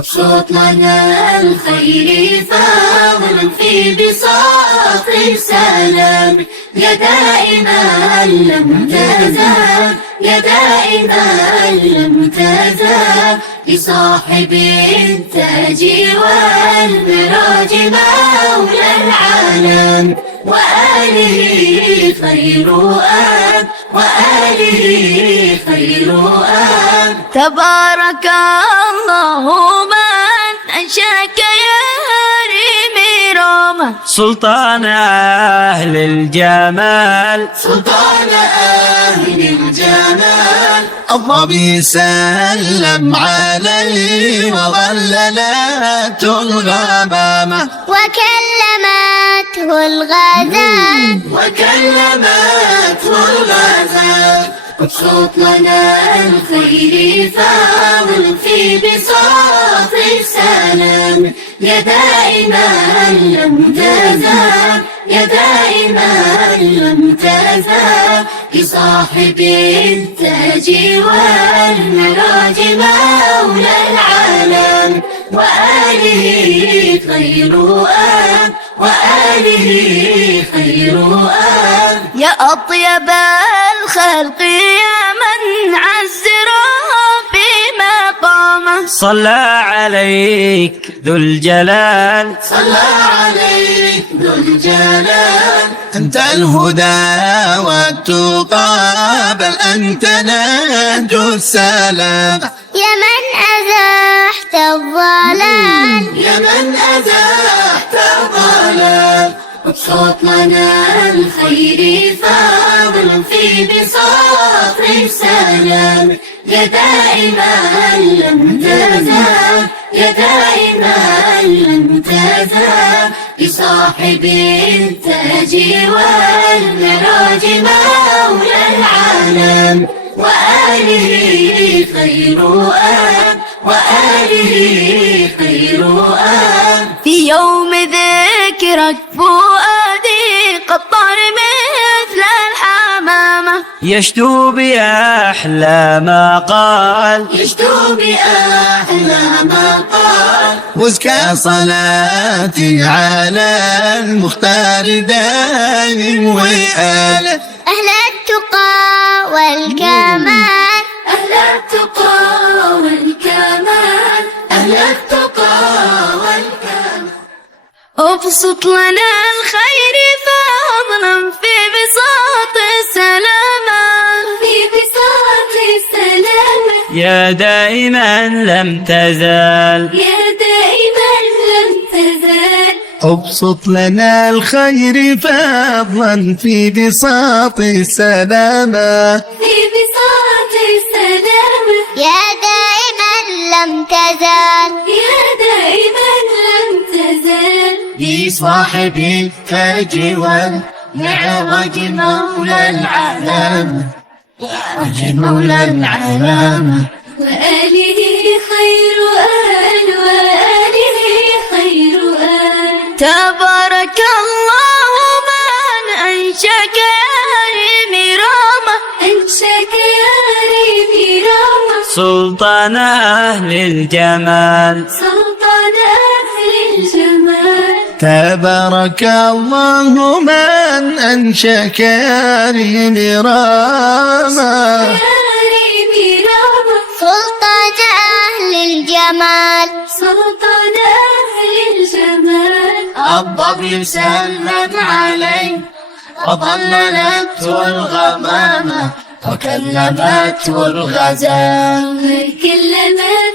ابسط لنا الخير فاضل في بساط السلام، يا دائما لم تزال، يا دائما لم تزال، لصاحب التاج والمراج مولى العالم، وآله خير آب، وآله خير آب. تبارك الله من أنشاك يا ريم روما، سلطان أهل الجمال، سلطان أهل الجمال. الربي سلم عليه وظللته الغمامة، وكلمته الغزال، وكلمته الغزال. ابسط لنا الخير فاضل في بساط السلام، يا دائما لم تزال، يا دائما لم تزال، لصاحب التاج والمراج مولى العالم، وآله خير آب، وآله خير آب. يا أطيب الخلق يا من عز ربي مقامه، صلى عليك ذو الجلال، صلى عليك ذو الجلال. أنت الهدى والتقى، بل أنت نهج السلام، يا من أزحت الضلال، يا من أزحت الضلال. ابسط لنا الخير فاضل في بساط السلام، يا دائما لم تزال، يا دائما لم تزال، لصاحب التاج والمراج مولى العالم، وآله خير آب، وآله خير آب. في يوم ذكرك فؤادي قد طار مثل الحمامة، يشدو بأحلى ما قال، يشدو بأحلى ما قال. وازكى صلاتي على المختار دائم وآله، أهل التقى والكمال، أهل التقى والكمال، أهل التقى والكمال. ابسط لنا الخير فضلا في بساط السلامة، في بساط السلامة، يا دائما لم تزال، يا دائما لم تزال. ابسط لنا الخير فضلا في بساط السلامة، في بساط السلامة، يا دائما لم تزال، يا دائما لم تزال، لصاحب التاج والمعراج مولى العالم، مولى العالم. وآله خير آل، وآله خير آل. تبارك الله من أنشاك يا ريم روما، أنشاك يا ريم روما، سلطان أهل الجمال، سلطان أهل الجمال. تبارك الله من أنشأ كريم راما، يا ريم روما، سلطان أهل الجمال، سلطان أهل الجمال. الضبي سلم عليه وظللته الغمامة، وكلمته الغزال، وكلمته